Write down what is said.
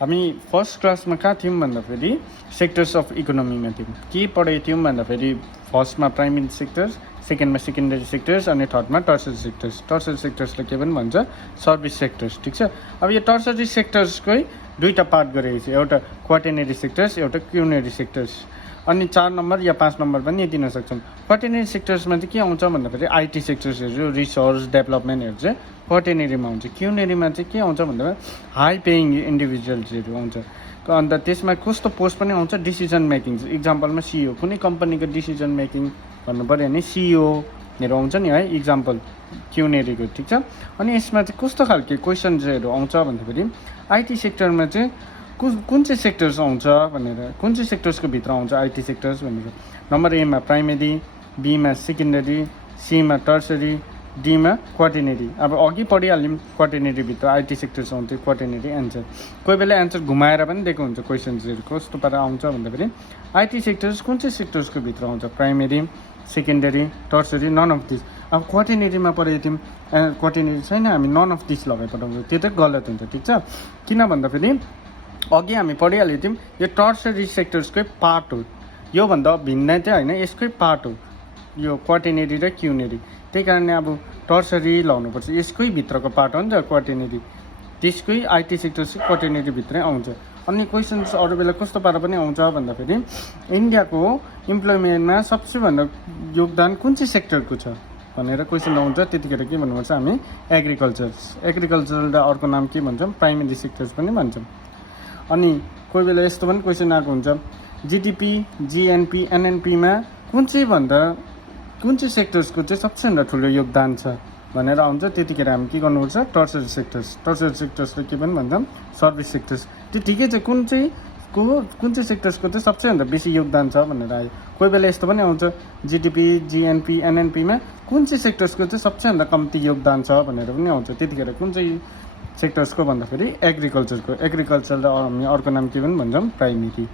हामी फर्स्ट क्लासमा कहाँ थियौँ भन्दाखेरि सेक्टर्स अफ इकोनोमीमा थियौँ। के पढेको थियौँ भन्दाखेरि फर्स्टमा प्राइमेरी सेक्टर्स, सेकेन्डमा सेकेन्डरी सेक्टर्स अनि थर्डमा टर्सरी सेक्टर्स। टर्सरी सेक्टर्सले के पनि भन्छ सर्भिस सेक्टर्स, ठिक छ। अब यो टर्सरी सेक्टर्सकै दुईवटा पार्ट गरेको छ, एउटा क्वाटेनरी सेक्टर्स, एउटा क्युनेरी सेक्टर्स। अनि 4 नम्बर या 5 नम्बर पनि दिन सक्छौँ। क्वाटेनरी सेक्टर्समा चाहिँ के आउँछ भन्दाखेरि आइटी सेक्टर्सहरू, रिसर्च डेभलपमेन्टहरू चाहिँ क्वाटेनरीमा हुन्छ। क्युनेरीमा चाहिँ के आउँछ भन्दा हाई पेइङ इन्डिभिजुअल्सहरू आउँछ। अन्त त्यसमा कस्तो पोस्ट पनि आउँछ, डिसिजन मेकिङ। इक्जाम्पलमा सिइओ, कुनै कम्पनीको डिसिजन मेकिङ भन्नु पऱ्यो भने सिइओहरू आउँछ नि है, इक्जाम्पल क्युनेरीको, ठिक छ। अनि यसमा चाहिँ कस्तो खालके क्वेसन्सहरू आउँछ भन्दाखेरि आइटी सेक्टरमा चाहिँ कुन चाहिँ सेक्टर्स आउँछ भनेर, कुन चाहिँ सेक्टर्सको भित्र आउँछ आइटी सेक्टर्स भनेर। नम्बर एमा प्राइमेरी, बीमा सेकेन्डरी, सीमा टर्सरी, डीमा क्वाटेनरी। अब अघि पढिहाल्यौँ क्वाटेनरीभित्र आइटी सेक्टर्स आउँथ्यो, क्वाटेनरी एन्सर। कोही बेला एन्सर घुमाएर पनि दिएको हुन्छ क्वेसन्सहरू, कस्तो पारा आउँछ भन्दाखेरि आइटी सेक्टर्स कुन चाहिँ सेक्टर्सको भित्र आउँछ, primary, secondary, tertiary, none of this. अब क्वाटेनरीमा पढेको थियौँ, क्वाटेनरी छैन, हामी नन अफ दिस लगाइपठाउँछौँ, त्यो चाहिँ गलत हुन्छ, ठिक छ। किन भन्दाखेरि अघि हामी पढिहालेको थियौँ यो टर्सरी सेक्टर्सकै पार्ट हो, योभन्दा भिन्न चाहिँ होइन, यसकै पार्ट हो यो क्वाटेनरी र क्युनेरी। त्यही कारणले अब टर्सरी लाउनुपर्छ, यसकै भित्रको पार्ट हो नि त क्वाटेनरी, त्यसकै आइटी सेक्टर्स क्वाटेनरीभित्रै आउँछ। अनि क्वेसन्स अरू बेला कस्तो पारा पनि आउँछ भन्दाखेरि इन्डियाको इम्प्लोइमेन्टमा सबसे भन्दा योगदान कुन चाहिँ सेक्टरको छ भनेर क्वेसन आउँछ। त्यतिखेर के भन्नुपर्छ हामी एग्रिकल्चरलाई अर्को नाम के भन्छौँ, प्राइमेरी सेक्टर्स पनि भन्छौँ। अनि कोही बेला यस्तो पनि क्वेसन आएको हुन्छ, जिडिपी, जिएनपी, एनएनपीमा कुन चाहिँ सेक्टर्सको चाहिँ सबसे भन्दा ठुलो योगदान छ भनेर आउँछ। त्यतिखेर हामी के गर्नुपर्छ, टर्सरी सेक्टर्सले के पनि भन्छौँ सर्भिस सेक्टर्स। त्यो ठिकै छ, कुन चाहिँ सेक्टर्सको चाहिँ सबसे भन्दा बेसी योगदान छ भनेर आयो। कोही बेला यस्तो पनि आउँछ, जिडिपी, जिएनपी, एनएनपीमा कुन चाहिँ सेक्टर्सको चाहिँ सबसे भन्दा कम्ती योगदान छ भनेर पनि आउँछ। त्यतिखेर कुन चाहिँ सेक्टर्सको भन्दाखेरि एग्रिकल्चरलाई हामी अर्को नाम के पनि भन्छौँ प्राइमेरी।